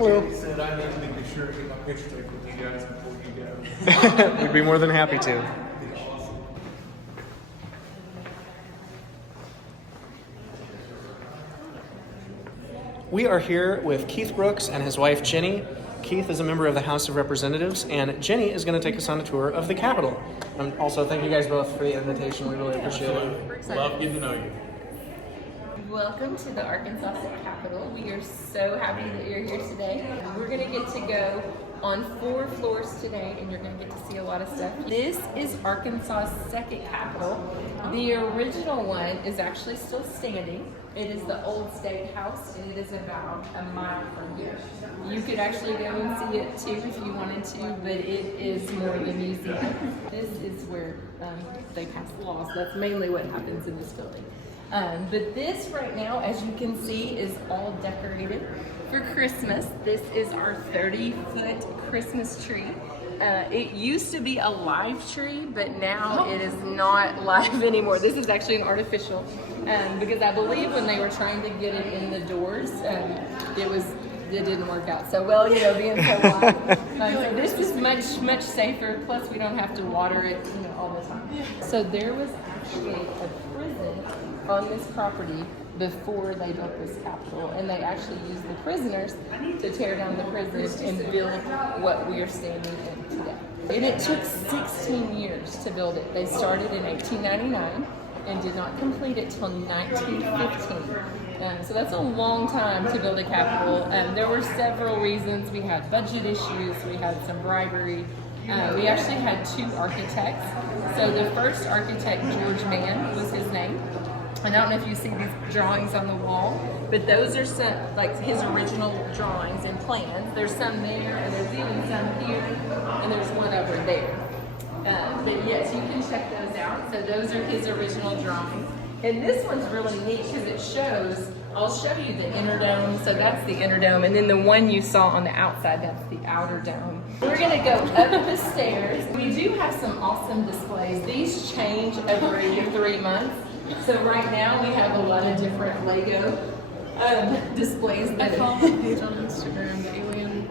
Hello. He said I need to make sure to get my picture taken with you guys before you go. We'd be more than happy to. That'd be awesome. We are here with Keith Brooks and his wife Jenny. Keith is a member of the House of Representatives, and Jenny is going to take us on a tour of the Capitol. Also, thank you guys both for the invitation. We really appreciate it. We're excited. Love getting to know you. Welcome to the Arkansas State Capitol. We are so happy that you're here today. We're going to get to go on 4 floors today, and you're going to get to see a lot of stuff. This is Arkansas's second Capitol. The original one is actually still standing. It is the old State House, and it is about a mile from here. You could actually go and see it too if you wanted to, but it is more the museum. This is where they pass laws. That's mainly what happens in this building. But this right now, as you can see, is all decorated for Christmas. This is our 30-foot Christmas tree. It used to be a live tree, but now it is not live anymore. This is actually an artificial, because I believe when they were trying to get it in the doors, it didn't work out so well, being so live. So this is much safer. Plus, we don't have to water it, all the time. So there was actually a prison on this property before they built this Capitol, and they actually used the prisoners to tear down the prison and build what we are standing in today. And it took 16 years to build it. They started in 1899 and did not complete it till 1915. So that's a long time to build a Capitol. There were several reasons. We had budget issues, we had some bribery. We actually had 2 architects. So the first architect, George Mann, was his name. I don't know if you see these drawings on the wall, but those are some, like his original drawings and plans. There's some there, and there's even some here, and there's one over there. But yes, you can check those out. So those are his original drawings. And this one's really neat because it shows, I'll show you the inner dome. So that's the inner dome. And then the one you saw on the outside, that's the outer dome. We're gonna go up the stairs. We do have some awesome displays. These change every 3 months. So right now we have a lot of different Lego displays. I follow the page on Instagram, the Alien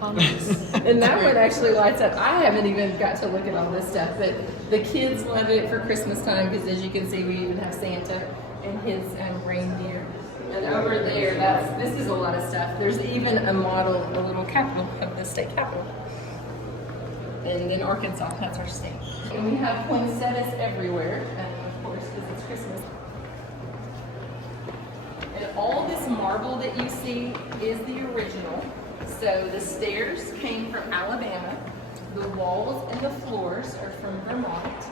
Comics. And that one actually lights up. I haven't even got to look at all this stuff, but the kids love it for Christmas time because, as you can see, we even have Santa and his reindeer. And over there, this is a lot of stuff. There's even a model, a little capital of the state capitol. And then Arkansas, that's our state. And we have poinsettias everywhere, of course, because it's Christmas. And all this marble that you see is the original. So the stairs came from Alabama. The walls and the floors are from Vermont.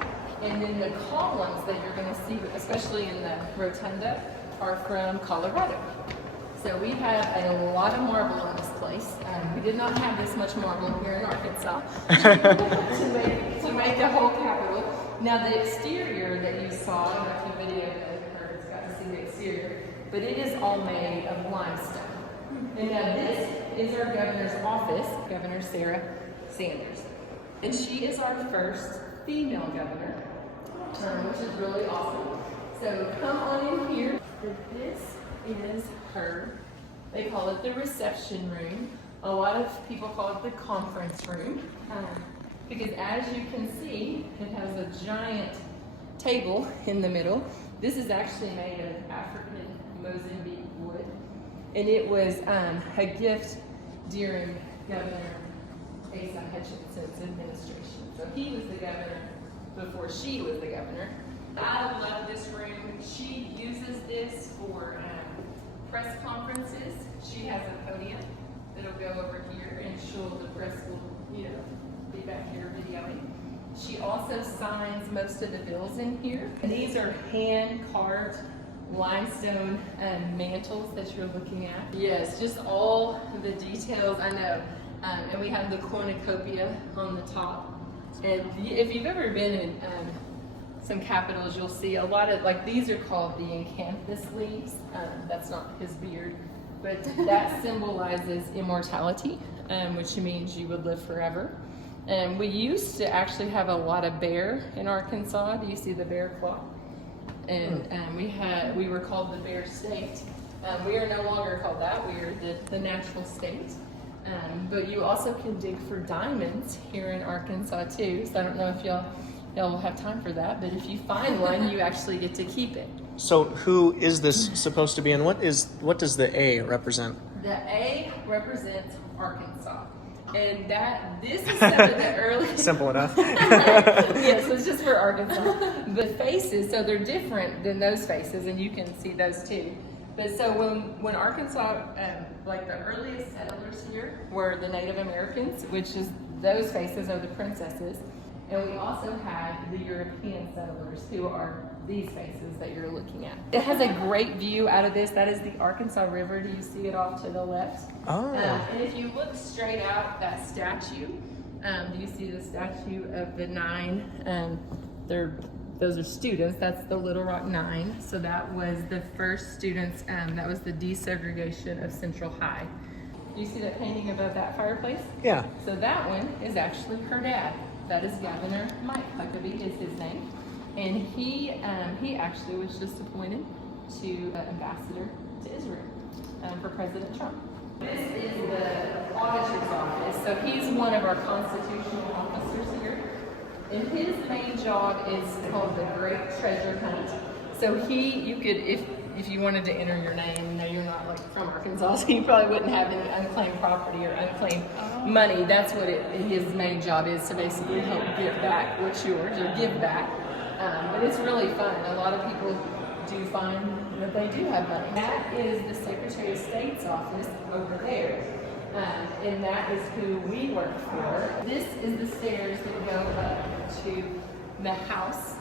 And then the columns that you're going to see, especially in the rotunda, are from Colorado. So we have a lot of marble in this place. We did not have this much marble here in Arkansas to make the whole Capitol. Now the exterior that you saw, I don't know if the video or got to see the exterior, but it is all made of limestone. And now this is our governor's office, Governor Sarah Sanders. And she is our first female governor, which is really awesome. So come on in here. This is her, they call it the reception room. A lot of people call it the conference room. Because as you can see, it has a giant table in the middle. This is actually made of African Mozambique wood. And it was a gift during Governor Asa Hutchinson's administration. So he was the governor before she was the governor. I love this room. She uses this for press conferences. She has a podium that'll go over here, and the press will, be back here videoing. She also signs most of the bills in here. And these are hand-carved limestone mantles that you're looking at. Yes, just all the details, I know. And we have the cornucopia on the top. And if you've ever been in some capitals, you'll see a lot of, these are called the acanthus leaves. That's not his beard, but that symbolizes immortality, which means you would live forever. And we used to actually have a lot of bear in Arkansas. Do you see the bear claw? And we were called the Bear State We are no longer called that. We are the natural state. But you also can dig for diamonds here in Arkansas too. So I don't know if y'all will have time for that, but if you find one, you actually get to keep it. So who is this supposed to be, and what does the A represent? The A represents Arkansas. And this is some of the early... Simple enough. Yes, it's just for Arkansas. The faces, so they're different than those faces, and you can see those too. But so when Arkansas, like the earliest settlers here were the Native Americans, which is those faces are the princesses. And we also had the European settlers, who are these faces that you're looking at. It has a great view out of this. That is the Arkansas River. Do you see it off to the left? Oh. And if you look straight out that statue, do you see the statue of the 9? Those are students. That's the Little Rock 9. So that was the first students. That was the desegregation of Central High. Do you see that painting above that fireplace? Yeah. So that one is actually her dad. That is Governor Mike Huckabee is his name. And he actually was just appointed to ambassador to Israel for President Trump. This is the auditor's office. So he's one of our constitutional officers here. And his main job is called the Great Treasure Hunt. So you could, if you wanted to enter your name, no, you're not like from Arkansas, so you probably wouldn't have any unclaimed property or unclaimed money. That's what his main job is, to basically help get back what's yours or give back. But it's really fun. A lot of people do find that they do have money. That is the Secretary of State's office over there. And that is who we work for. This is the stairs that go up to the House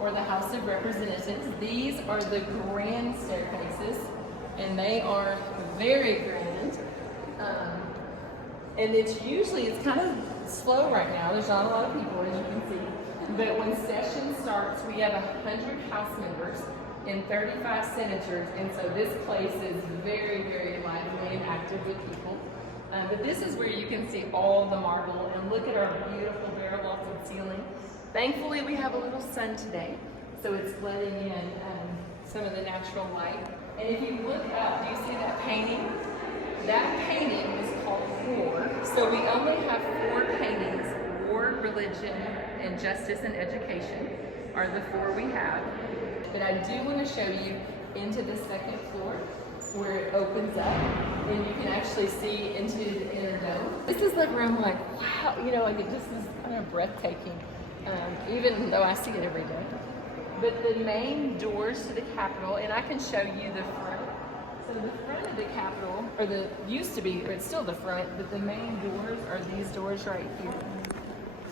or the House of Representatives. These are the grand staircases, and they are very grand. And it's kind of slow right now. There's not a lot of people, as you can see. But when session starts, we have 100 House members and 35 senators, and so this place is very, very lively and active with people. But this is where you can see all the marble, and look at our beautiful barrel vaulted ceiling. Thankfully, we have a little sun today, so it's letting in some of the natural light. And if you look up, do you see that painting? That painting is called War. So we only have 4 paintings: War, Religion, and Justice and Education are the 4 we have. But I do want to show you into the second floor where it opens up, and you can actually see into the inner dome. This is like where I'm like, wow, like it just is kind of breathtaking, even though I see it every day. But the main doors to the Capitol, and I can show you the front. So the front of the Capitol, used to be, or it's still the front, but the main doors are these doors right here.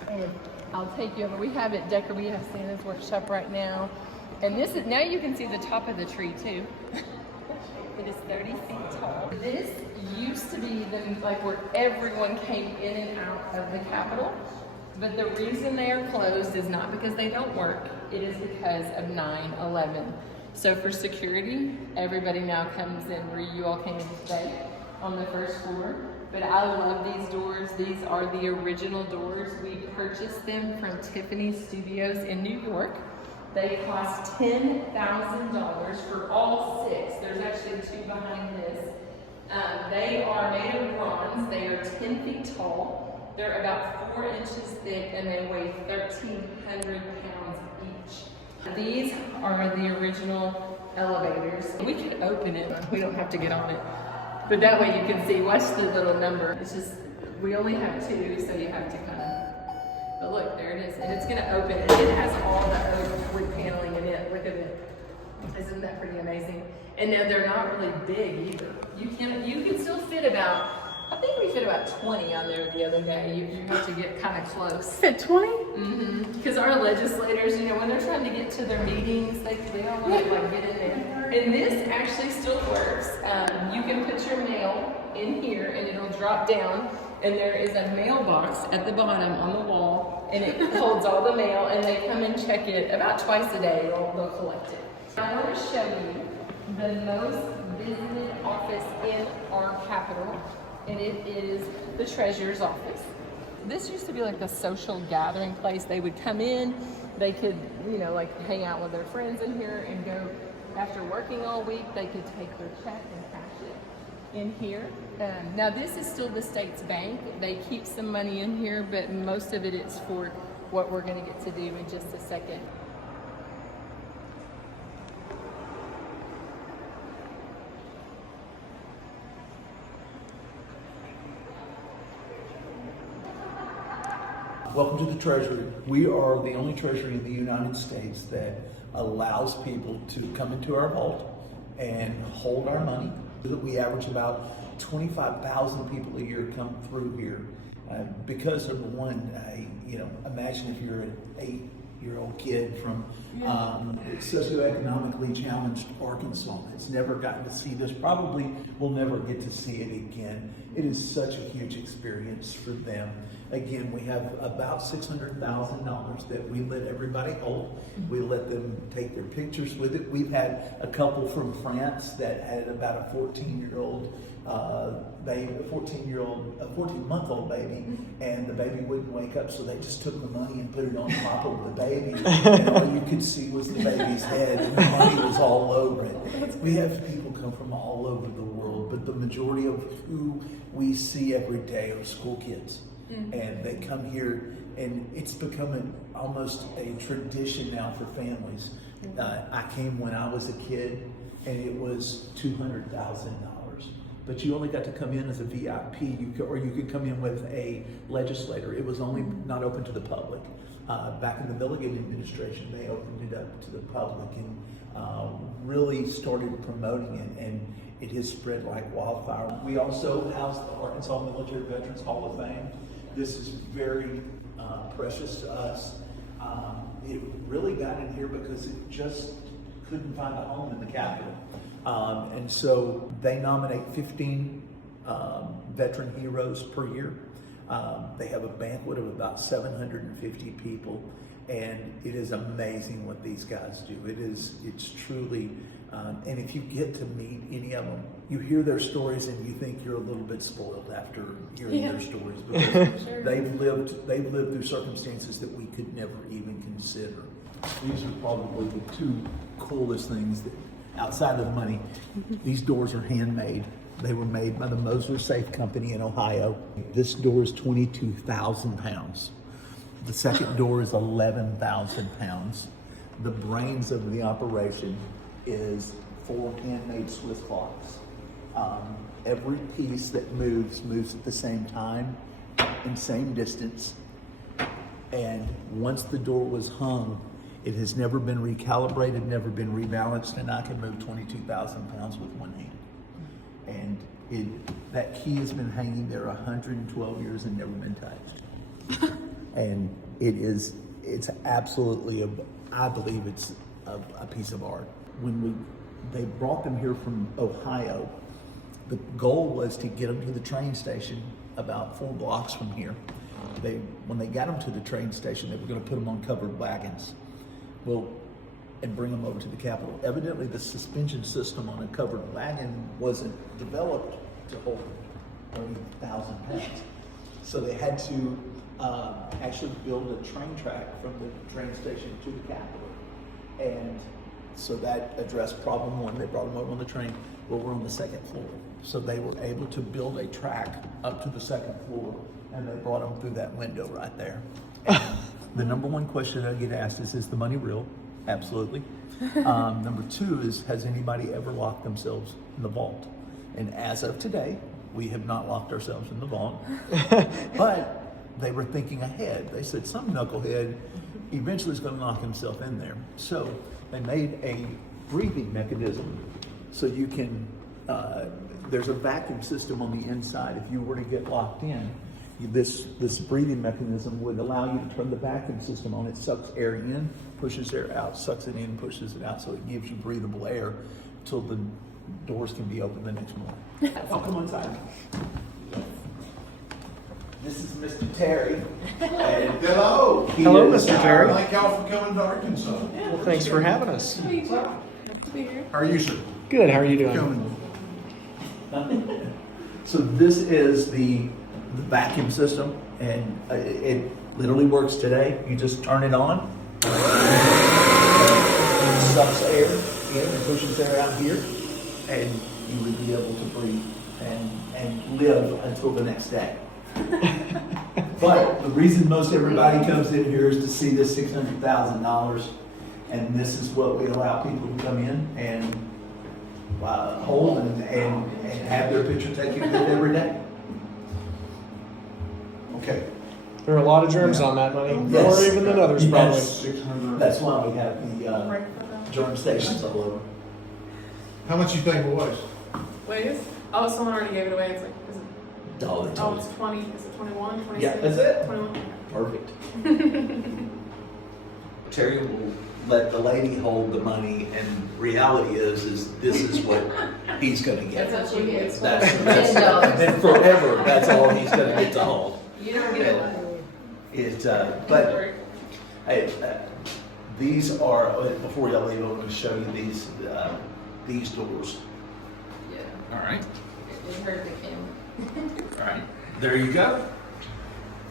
And I'll take you over. We have it decorated. We have Santa's workshop right now. And now you can see the top of the tree too. It is 30 feet tall. This used to be where everyone came in and out of the Capitol. But the reason they are closed is not because they don't work. It is because of 9/11. So for security, everybody now comes in where you all came in today on the first floor. But I love these doors. These are the original doors. We purchased them from Tiffany Studios in New York. They cost $10,000 for all 6. There's actually 2 behind this. They are made of bronze. They are 10 feet tall. They're about 4 inches thick, and they weigh 1,300 pounds each. These are the original elevators. We could open it. We don't have to get on it. But that way you can see, watch the little number. It's just, we only have 2, so you have to kind of, but look, there it is. And it's gonna open, and it has all the oak wood paneling in it. Look at it. Isn't that pretty amazing? And now they're not really big either. You can still fit about, I think we fit about 20 on there the other day. You have to get kind of close. Fit 20? Mm-hmm. Because our legislators, when they're trying to get to their meetings, they all want to get in there. And this actually still works. You can put your mail in here, and it'll drop down. And there is a mailbox at the bottom on the wall, and it holds all the mail. And they come and check it about twice a day. They'll collect it. I want to show you the most visited office in our Capitol, and it is the treasurer's office. This used to be like the social gathering place. They would come in, they could, hang out with their friends in here and go after working all week, they could take their check and cash it in here. Now this is still the state's bank. They keep some money in here, but most of it is for what we're going to get to do in just a second. Welcome to the Treasury. We are the only treasury in the United States that allows people to come into our vault and hold our money. We average about 25,000 people a year come through here. Because number one, imagine if you're an 8-year-old kid from socioeconomically challenged Arkansas that's never gotten to see this, probably will never get to see it again. It is such a huge experience for them. Again, we have about $600,000 that we let everybody hold. We let them take their pictures with it. We've had a couple from France that had about a 14-year-old baby, a 14-month-old baby, and the baby wouldn't wake up, so they just took the money and put it on top of the baby, and all you could see was the baby's head, and the money was all over it. We have people come from all over the world, but the majority of who we see every day are school kids. And they come here, and it's become almost a tradition now for families. I came when I was a kid, and it was $200,000. But you only got to come in as a VIP, or you could come in with a legislator. It was only not open to the public. Back in the Milligan administration, they opened it up to the public and really started promoting it, and it has spread like wildfire. We also house the Arkansas Military Veterans Hall of Fame. This is very precious to us. It really got in here because it just couldn't find a home in the Capitol. And so they nominate 15 veteran heroes per year. They have a banquet of about 750 people, and it is amazing what these guys do. It's truly, and if you get to meet any of them, you hear their stories and you think you're a little bit spoiled after hearing their stories, because Sure. they've lived through circumstances that we could never even consider. These are probably the two coolest things that, outside of money, these doors are handmade. They were made by the Moser Safe Company in Ohio. This door is 22,000 pounds. The second door is 11,000 pounds. The brains of the operation is 4 handmade Swiss clocks. Every piece that moves at the same time and same distance. And once the door was hung, it has never been recalibrated, never been rebalanced, and I can move 22,000 pounds with one hand. And that key has been hanging there 112 years and never been touched. And it's absolutely, I believe it's a piece of art. When they brought them here from Ohio, the goal was to get them to the train station about 4 blocks from here. When they got them to the train station, they were going to put them on covered wagons. And bring them over to the Capitol. Evidently, the suspension system on a covered wagon wasn't developed to hold 30,000 pounds. So they had to actually build a train track from the train station to the Capitol. And so that addressed problem one. They brought them over on the train. Well, we're on the 2nd floor. So they were able to build a track up to the 2nd floor, and they brought them through that window right there. The number one question I get asked is the money real? Absolutely. Number 2 is, has anybody ever locked themselves in the vault? And as of today, we have not locked ourselves in the vault. But they were thinking ahead. They said some knucklehead eventually is going to lock himself in there. So they made a breathing mechanism so you can, there's a vacuum system on the inside. If you were to get locked in, this breathing mechanism would allow you to turn the vacuum system on. It sucks air in, pushes air out, sucks it in, pushes it out, so it gives you breathable air until the doors can be open the next morning. Oh, come on inside. This is Mr. Terry. And Hello. Hello, Mr. Terry. Thank y'all for coming to Arkansas. Well, thanks for having us. How are you, sir? Good. How are you doing? Coming. so this is the vacuum system, and it literally works today. You just turn it on. It sucks air in and pushes air out here, and you would be able to breathe and live until the next day. But the reason most everybody comes in here is to see this $600,000, and this is what we allow people to come in and hold and have their picture taken with every day. Okay. There are a lot of germs on that money, Yes. more even than others probably. Yes. 600. That's why we have the germ stations all over. How much you think it was? Weighs? Oh, someone already gave it away. It's like, is it, Oh, they oh, told it's us. 20. Is it 21? 26? Yeah, that's it. 21. Perfect. Terry will let the lady hold the money, and reality is this is what he's gonna get. That's what you get. That's $10. and forever, that's all he's gonna get to hold. You don't get it. But hey, these are, before y'all leave, I'm gonna show you these doors. Yeah. All right, It hurt the camera. all right, there you go.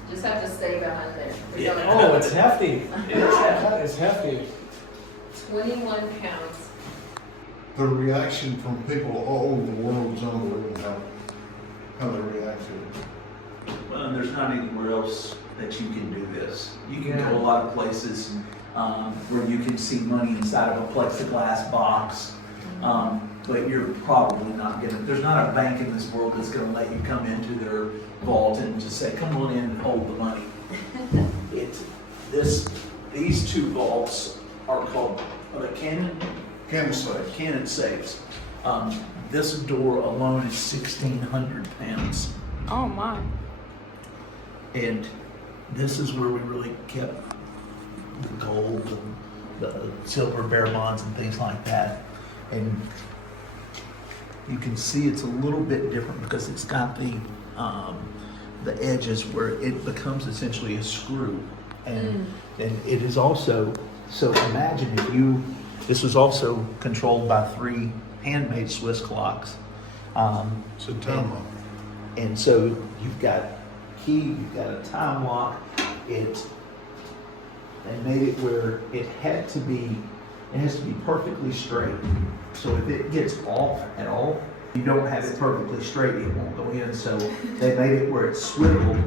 Just have to stay behind there. We Yeah. got Oh, it's hefty. That is hefty. 21 pounds. The reaction from people all over the world is unbelievable how they react to it. Well, and there's not anywhere else that you can do this. You can Yeah. go a lot of places where you can see money inside of a plexiglass box, but you're probably not gonna, there's not a bank in this world that's gonna let you come into their vault and just say, come on in and hold the money. These two vaults are called Cannon safes. This door alone is 1,600 pounds. Oh, my. And this is where we really kept the gold and the silver bear bonds and things like that. And you can see it's a little bit different because it's got the edges where it becomes essentially a screw. And it is also, so imagine if this was also controlled by 3 handmade Swiss clocks. So time on. And so you've got key, you've got a time lock. They made it where it has to be perfectly straight. So if it gets off at all, you don't have it perfectly straight, it won't go in. So they made it where it's swiveled,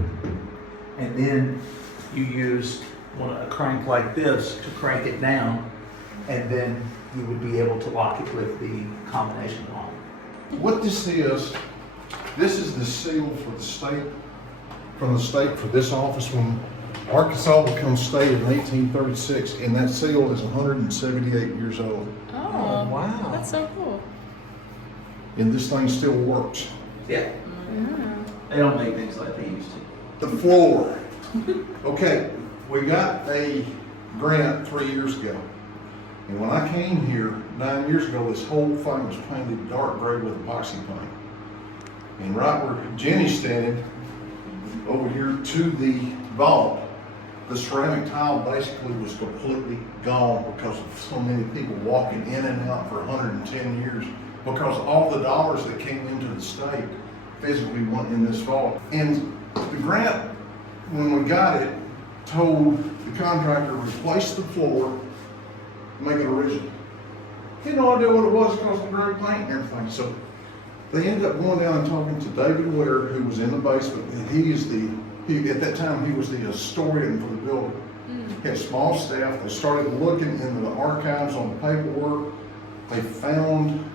and then you use a crank like this to crank it down, and then you would be able to lock it with the combination lock. What this is the seal for the state, from the state for this office when Arkansas became state in 1836, and that seal is 178 years old. Oh, wow. That's so cool. And this thing still works. Yeah. They don't make things like they used to. The floor. Okay, we got a grant 3 years ago. And when I came here 9 years ago, this whole thing was painted dark gray with epoxy paint. And right where Jenny's standing, over here to the vault, the ceramic tile basically was completely gone because of so many people walking in and out for 110 years. Because all the dollars that came into the state physically went in this vault. And the grant, when we got it, told the contractor to replace the floor, make it original. He had no idea what it was because of the gray paint and everything. So they ended up going down and talking to David Witter, who was in the basement, and at that time he was the historian for the building. He had a small staff. They started looking into the archives on the paperwork. They found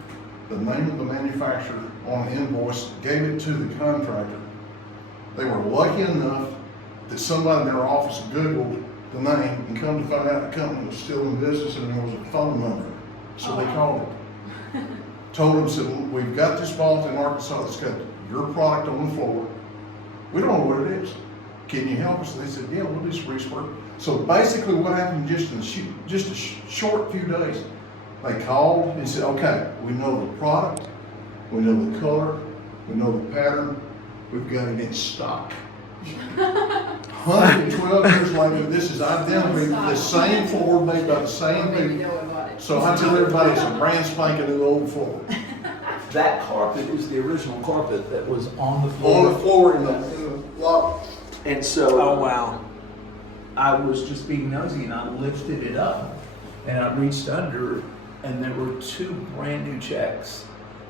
the name of the manufacturer on the invoice, gave it to the contractor. They were lucky enough that somebody in their office Googled the name and come to find out the company was still in business and there was a phone number. So they called it. Told them, said, we've got this vault in Arkansas that's got your product on the floor. We don't know what it is. Can you help us? They said, yeah, we'll do some research. So basically what happened just a short few days, they called and said, okay, we know the product, we know the color, we know the pattern, we've got it in stock. 112 years later, this is identically the same floor made by the same people. So I tell everybody it's a brand spanking new old floor. That carpet is the original carpet that was on the floor. On the floor in the lock. And so Oh, wow. I was just being nosy and I lifted it up and I reached under and there were 2 brand new checks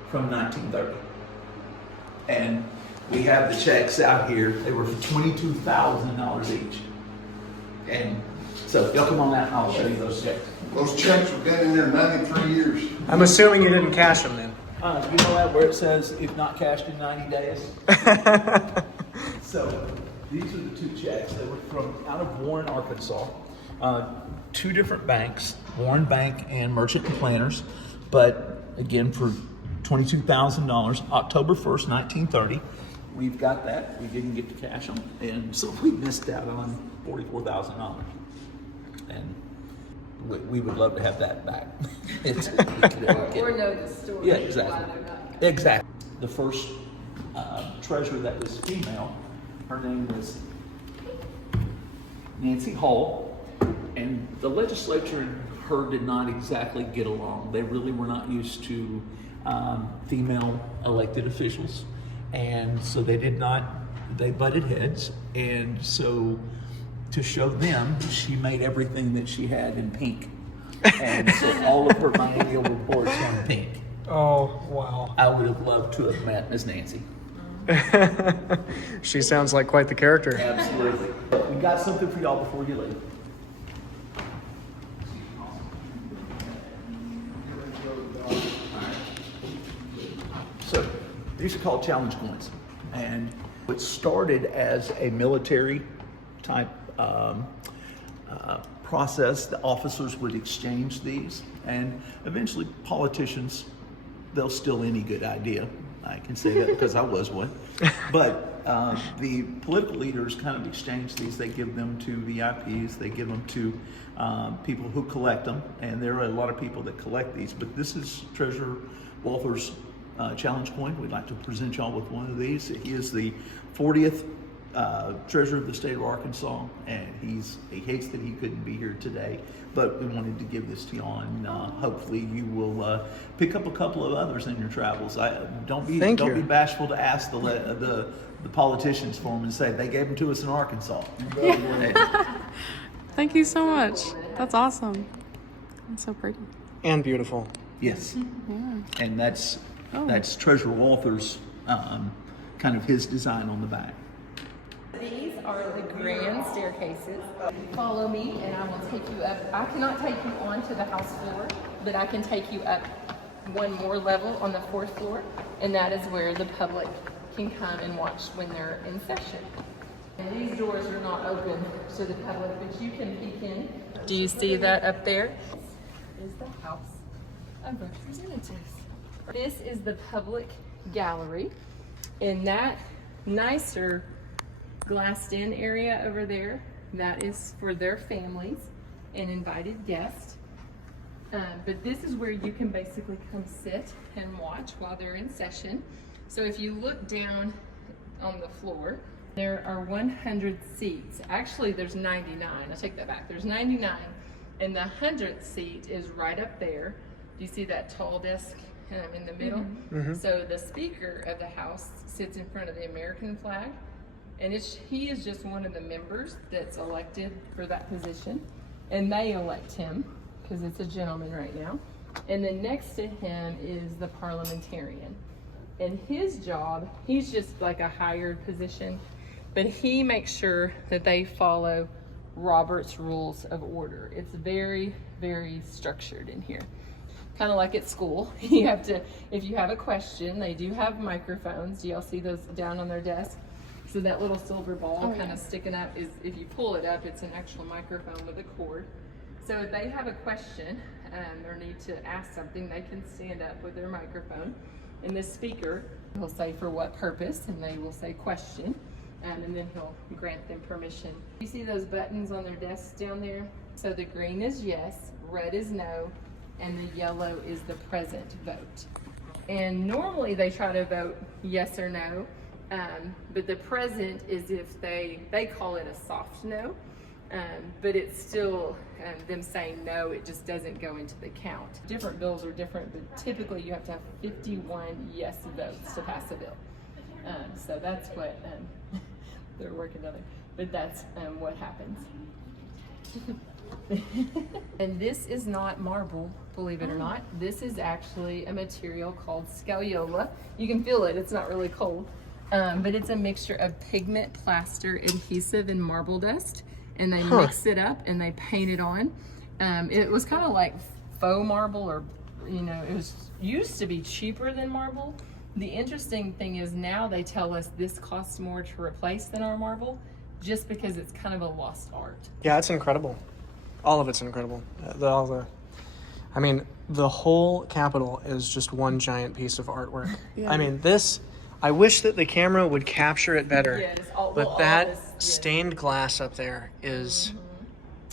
from 1930. And we have the checks out here. They were for $22,000 each. And so y'all come on out and I'll show you those checks. Those checks have been in there 93 years. I'm assuming you didn't cash them then. You know that where it says if not cashed in 90 days? So these are the 2 checks. They were from out of Warren, Arkansas. 2 different banks, Warren Bank and Merchant and Planters. But again, for $22,000, October 1st, 1930. We've got that. We didn't get to cash them. And so we missed out on $44,000. And we would love to have that back. Or know the story. Yeah, why exactly. they're not. Exactly. The first treasurer that was female, her name was Nancy Hall, and the legislature and her did not exactly get along. They really were not used to female elected officials, and so they butted heads, and so to show them, she made everything that she had in pink. And so all of her biennial reports are in pink. Oh, wow. I would have loved to have met Miss Nancy. She sounds like quite the character. Absolutely. We got something for y'all before you leave. So these are called challenge coins, and it started as a military type process. The officers would exchange these, and eventually politicians, they'll steal any good idea. I can say that because I was one. But the political leaders kind of exchange these. They give them to VIPs, they give them to people who collect them, and there are a lot of people that collect these. But this is Treasurer Walther's challenge coin. We'd like to present y'all with one of these. He is the 40th treasurer of the state of Arkansas, and he hates that he couldn't be here today, but we wanted to give this to y'all, and hopefully you will pick up a couple of others in your travels. Don't be bashful to ask the politicians for them and say they gave them to us in Arkansas. Thank you so much. That's awesome. That's so pretty. And beautiful. Yes, Yeah. and that's Treasurer Walther's kind of his design on the back. These are the grand staircases. Follow me and I will take you up. I cannot take you onto the house floor, but I can take you up one more level on the 4th floor, and that is where the public can come and watch when they're in session. And these doors are not open to the public, but you can peek in. Do you see that up there? Is the House of Representatives. This is the public gallery. In that nicer glassed in area over there, that is for their families and invited guests. But this is where you can basically come sit and watch while they're in session. So if you look down on the floor, there are 100 seats. Actually, there's 99. I take that back. There's 99, and the 100th seat is right up there. Do you see that tall desk in the middle? Mm-hmm. So the Speaker of the House sits in front of the American flag, and he is just one of the members that's elected for that position, and they elect him because it's a gentleman right now. And then next to him is the parliamentarian, and his job, he's just like a hired position, but he makes sure that they follow Robert's Rules of Order. It's very, very structured in here. Kind of like at school. You have to, if you have a question, they do have microphones. Do y'all see those down on their desk? So that little silver ball kind of sticking up is, if you pull it up, it's an actual microphone with a cord. So if they have a question or need to ask something, they can stand up with their microphone. And the speaker will say for what purpose, and they will say question, and then he'll grant them permission. You see those buttons on their desks down there? So the green is yes, red is no, and the yellow is the present vote. And normally they try to vote yes or no, but the present is if they call it a soft no, but it's still them saying no, it just doesn't go into the count. Different bills are different, but typically you have to have 51 yes votes to pass a bill. So that's what they're working on it, but that's what happens. And this is not marble, believe it or not. This is actually a material called scagliola. You can feel it, it's not really cold. But it's a mixture of pigment, plaster, adhesive, and marble dust. And they mix it up and they paint it on. It was kind of like faux marble, or, you know, it was used to be cheaper than marble. The interesting thing is now they tell us this costs more to replace than our marble, just because it's kind of a lost art. Yeah, it's incredible. All of it's incredible. I mean, the whole Capitol is just one giant piece of artwork. I mean, I wish that the camera would capture it better. Yeah, it's all, but well, all that this, yeah. stained glass up there is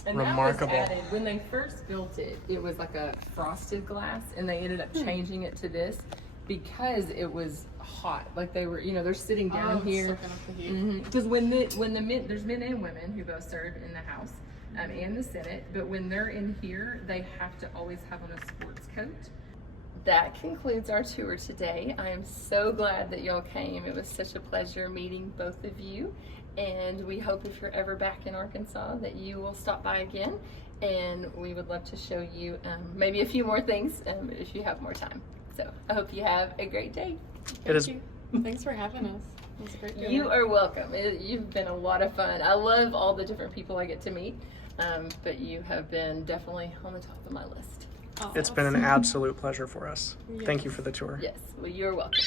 And remarkable. that was added, when they first built it, it was like a frosted glass, and they ended up changing it to this because it was hot. Like they were, you know, they're sitting down here. Soaking up the heat. Because when the men, there's men and women who both serve in the House and the Senate, but when they're in here, they have to always have on a sports coat. That concludes our tour today. I am so glad that y'all came. It was such a pleasure meeting both of you, and we hope if you're ever back in Arkansas that you will stop by again, and we would love to show you maybe a few more things if you have more time. So I hope you have a great day. It is. Thanks for having us. It was a great day. You are welcome. You've been a lot of fun. I love all the different people I get to meet, but you have been definitely on the top of my list. It's been an absolute pleasure for us. Thank you for the tour. Yes, well, you're welcome.